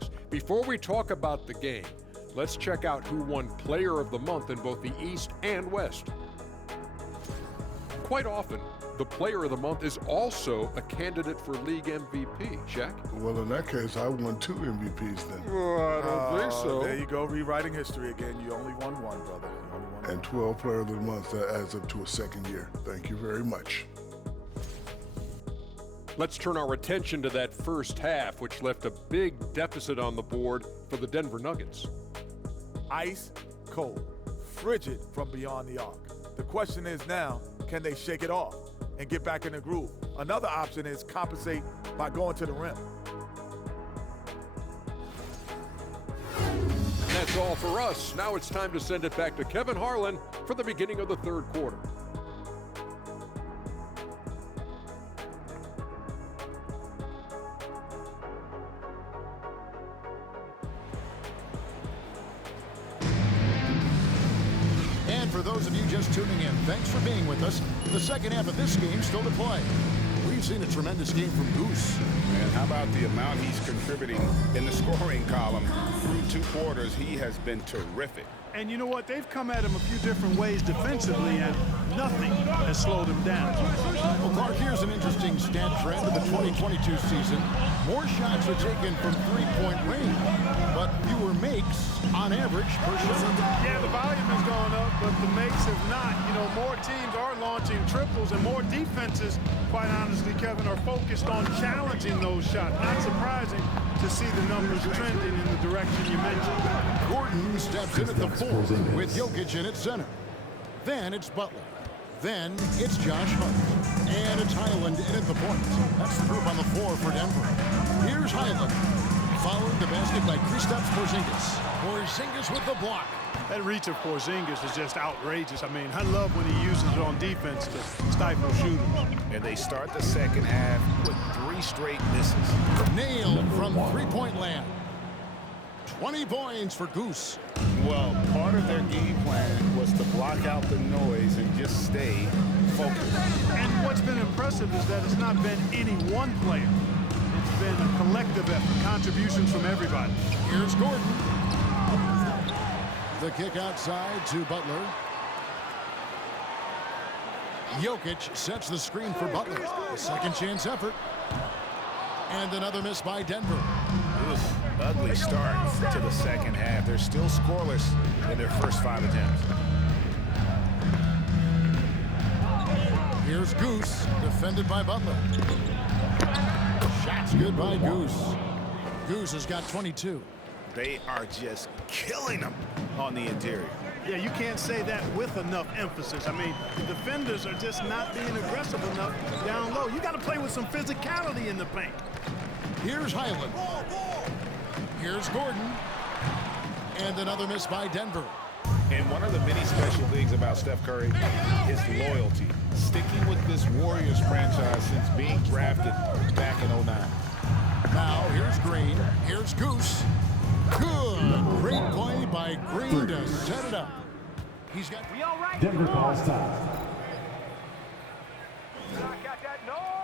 Goose. Before we talk about the game, let's check out who won Player of the Month in both the East and West. Quite often, the Player of the Month is also a candidate for League MVP. Shaq? Well, in that case, I won 2 MVPs then. I don't think so. There you go, rewriting history again. You only won one, brother. You only won And 12 Player of the Month that adds up to a second year. Thank you very much. Let's turn our attention to that first half, which left a big deficit on the board for the Denver Nuggets. Ice cold, frigid from beyond the arc. The question is now, can they shake it off and get back in the groove? Another option is compensate by going to the rim. That's all for us. Now it's time to send it back to Kevin Harlan for the beginning of the third quarter. For those of you just tuning in, thanks for being with us. The second half of this game still to play. We've seen a tremendous game from Goose. And how about the amount he's contributing in the scoring column? Through 2 quarters, he has been terrific. And you know what? They've come at him a few different ways defensively, and nothing has slowed him down. Well, Clark, here's an interesting stat trend of the 2022 season. More shots are taken from three-point range, but fewer makes on average per shot. Yeah, the volume has gone up, but the makes have not. You know, more teams are launching triples, and more defenses, quite honestly, Kevin, are focused on challenging those shots. Not surprising to see the numbers trending in the direction you mentioned. Gordon steps in at the 4 with Jokic in at center. Then it's Butler. Then it's Josh Hart. And it's Highland in at the point. That's the group on the floor for Denver. Here's Highland. Following the basket by Kristaps Porzingis. Porzingis with the block. That reach of Porzingis is just outrageous. I mean, I love when he uses it on defense to stifle shooters. And they start the second half with 3 straight misses. Nailed from three-point land. 20 points for Goose. Well, part of their game plan was to block out the noise and just stay focused. And what's been impressive is that it's not been any one player. It's been a collective effort, contributions from everybody. Here's Gordon. The kick outside to Butler. Jokic sets the screen for Butler. A second chance effort. And another miss by Denver. Ugly start to the second half. They're still scoreless in their first 5 attempts. Here's Goose, defended by Butler. Shots good by Goose. Goose has got 22. They are just killing them on the interior. Yeah, you can't say that with enough emphasis. I mean, the defenders are just not being aggressive enough down low. You got to play with some physicality in the paint. Here's Highland. Here's Gordon. And another miss by Denver. And one of the many special things about Steph Curry is loyalty. Sticking with this Warriors franchise since being drafted back in 09. Now here's Green. Here's Goose. Good. Great play by Green to set it up. He's got... Denver calls time.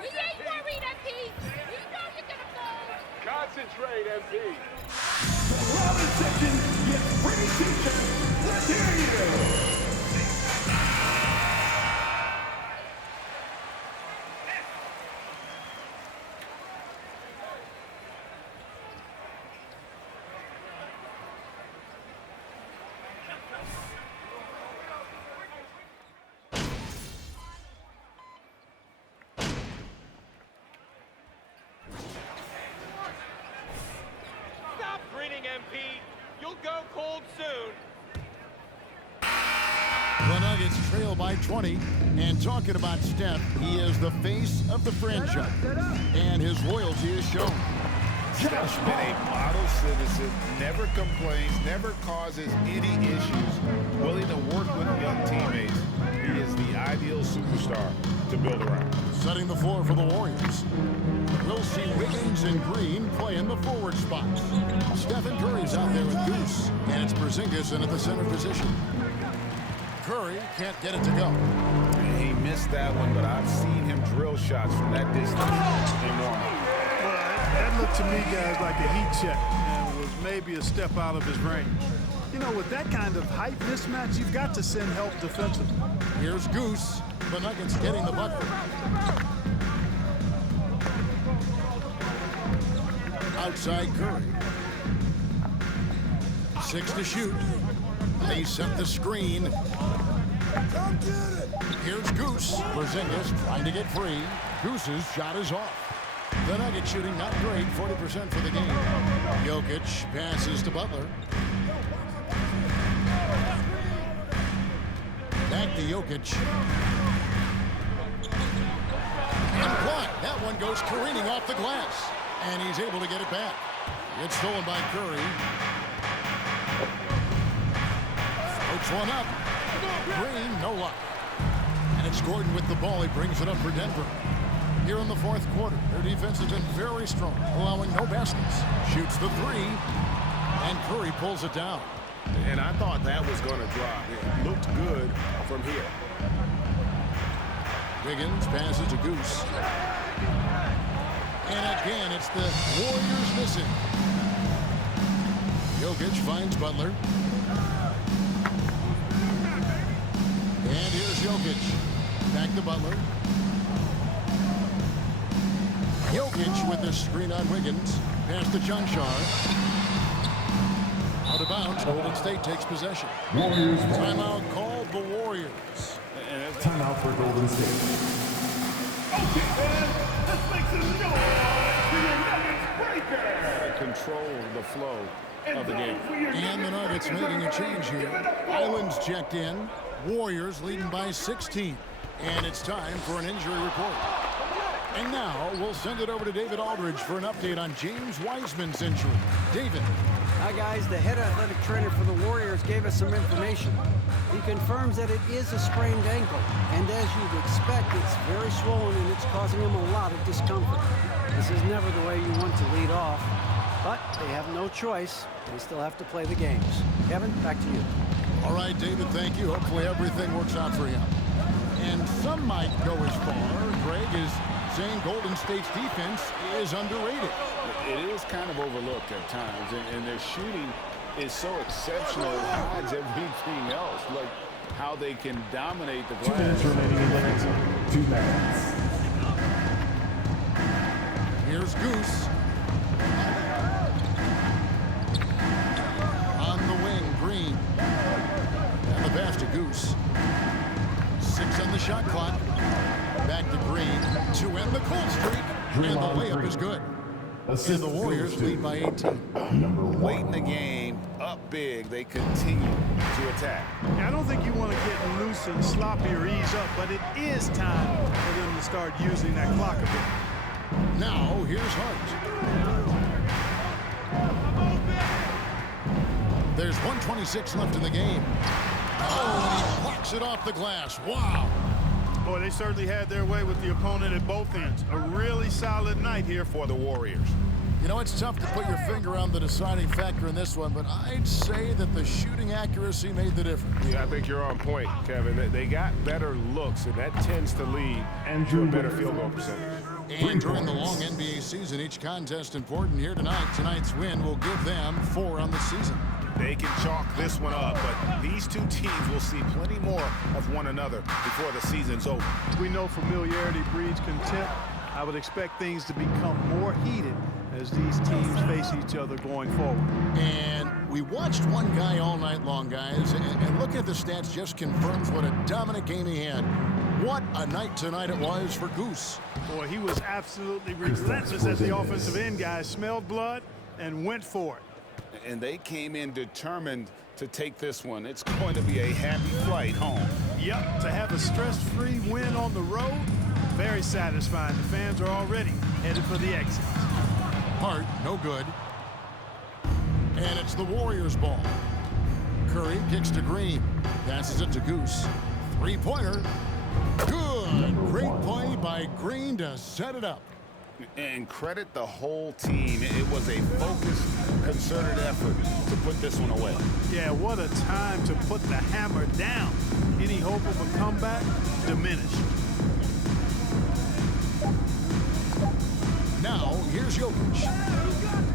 We ain't worried, MP. We know you're gonna fall. Concentrate, MP. Robin section gets free t-shirts. Let's hear you. Stop grinning, MP. You'll go cold soon. The Nuggets trail by 20. And talking about Steph, he is the face of the franchise. And his loyalty is shown. Steph's been a model citizen, never complains, never causes any issues, willing to work with young teammates. He is the ideal superstar to build around. Setting the floor for the Warriors. We'll see Wiggins and Green play in the forward spots. Stephen Curry's out there with Goose, and it's Porzingis in at the center position. Curry can't get it to go. He missed that one, but I've seen him drill shots from that distance in warm-up. That looked to me, guys, like a heat check. And maybe a step out of his range. You know, with that kind of height mismatch, you've got to send help defensively. Here's Goose. The Nuggets getting the bucket. Outside Curry. 6 to shoot. They set the screen. Here's Goose. Porzingis trying to get free. Goose's shot is off. The Nuggets shooting not great, 40% for the game. Jokic passes to Butler. Back to Jokic. And blocked. That one goes careening off the glass. And he's able to get it back. It's stolen by Curry. Floats one up. Green, no luck. And it's Gordon with the ball. He brings it up for Denver. Here in the fourth quarter, their defense has been very strong, allowing no baskets. Shoots the three, and Curry pulls it down. And I thought that was going to drop. It looked good from here. Wiggins passes to Goose. And again, it's the Warriors missing. Jokic finds Butler. And here's Jokic. Back to Butler. Jokic with the screen on Wiggins. Pass to Jonshar. Out of bounds. Golden State takes possession. Warriors. Timeout called the Warriors. Timeout for Golden State. Okay, fans, let's make some noise for your Nuggets breaker. Control the flow of the game. And the Nuggets making a change here. Island's checked in. Warriors leading by 16. And it's time for an injury report. And now we'll send it over to David Aldridge for an update on James Wiseman's injury. David. Hi, guys. The head athletic trainer for the Warriors gave us some information. He confirms that it is a sprained ankle. And as you'd expect, it's very swollen and it's causing him a lot of discomfort. This is never the way you want to lead off. But they have no choice. They still have to play the games. Kevin, back to you. All right, David, thank you. Hopefully everything works out for him. And some might go as far, Greg, as saying Golden State's defense is underrated. It is kind of overlooked at times, and their shooting is so exceptional, it hides everything else, like how they can dominate the glass. 2 minutes remaining in the red zone. 2 minutes. Here's Goose. On the wing, Green. And the pass to Goose. 6 on the shot clock. Back to Green to end the cold streak. And the layup is good. And the Warriors lead by 18. Late in the game, up big, they continue to attack. I don't think you want to get loose and sloppy or ease up, but it is time for them to start using that clock a bit. Now, here's Hart. There's 1:26 left in the game. Oh, and he blocks it off the glass. Wow. Boy, they certainly had their way with the opponent at both ends. A really solid night here for the Warriors. You know, it's tough to put your finger on the deciding factor in this one, but I'd say that the shooting accuracy made the difference. Yeah, I think you're on point, Kevin. They got better looks, and that tends to lead to a better field goal percentage. And during the long NBA season, each contest important here tonight. Tonight's win will give them 4 on the season. They can chalk this one up, but these two teams will see plenty more of one another before the season's over. We know familiarity breeds contempt. I would expect things to become more heated as these teams face each other going forward. And we watched one guy all night long, guys, and looking at the stats just confirms what a dominant game he had. What a night tonight it was for Goose. Boy, he was absolutely relentless as the offensive end guys smelled blood and went for it. And they came in determined to take this one. It's going to be a happy flight home. Yep, to have a stress-free win on the road, very satisfying. The fans are already headed for the exit. Hart, no good. And it's the Warriors' ball. Curry kicks to Green. Passes it to Goose. Three-pointer. Good. Great play by Green to set it up. And credit the whole team. It was a focused, concerted effort to put this one away. Yeah, what a time to put the hammer down. Any hope of a comeback diminished. Now, here's Jokic.